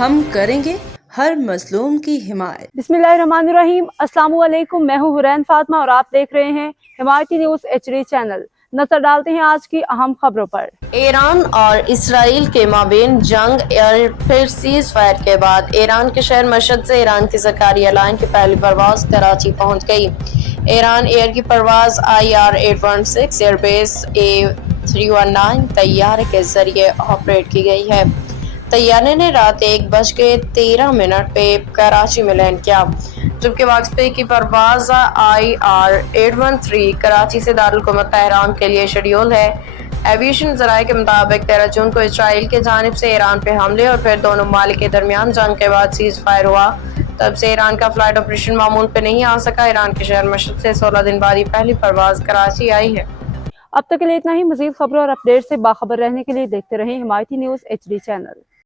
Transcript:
हम करेंगे हर मजलूम की हिमायत। बिस्मिल्लाहिर्रहमानिर्रहीम। अस्सलाम वालेकुम। मैं हूँ हुरैन फातिमा और आप देख रहे हैं हिमायती न्यूज़ HD चैनल। नजर डालते हैं आज की अहम खबरों पर। ईरान और इसराइल के माबेन जंग और फिर सीज फायर के बाद ईरान के शहर मशहद से ईरान की सरकारी एयरलाइन की पहली परवाज कराची पहुंच गई। ईरान एयर की परवाज IR-816 एयरबेस A319 तैयारे के जरिए ऑपरेट की गई है। तैयारे ने रात 1:13 पे कराची में लैंड किया, जबकि वापसी की परवाज IR-813 कराची से दारुल हुकूमत तेहरान के लिए शेड्यूल है। एविएशन ज़राए के मुताबिक 13 जून को इसराइल की जानिब से ईरान पे हमले और फिर दोनों ममालिक के दरमियान जंग के बाद सीज फायर हुआ। तब से ईरान का फ्लाइट ऑपरेशन मामूल पे नहीं आ सका। ईरान के शहर मशहद से 16 दिन बाद पहली परवाज कराची आई है। अब तक के लिए इतना ही। मजीद खबरों और अपडेट से बाखबर रहने के लिए देखते रहें हिमायती न्यूज़ HD चैनल।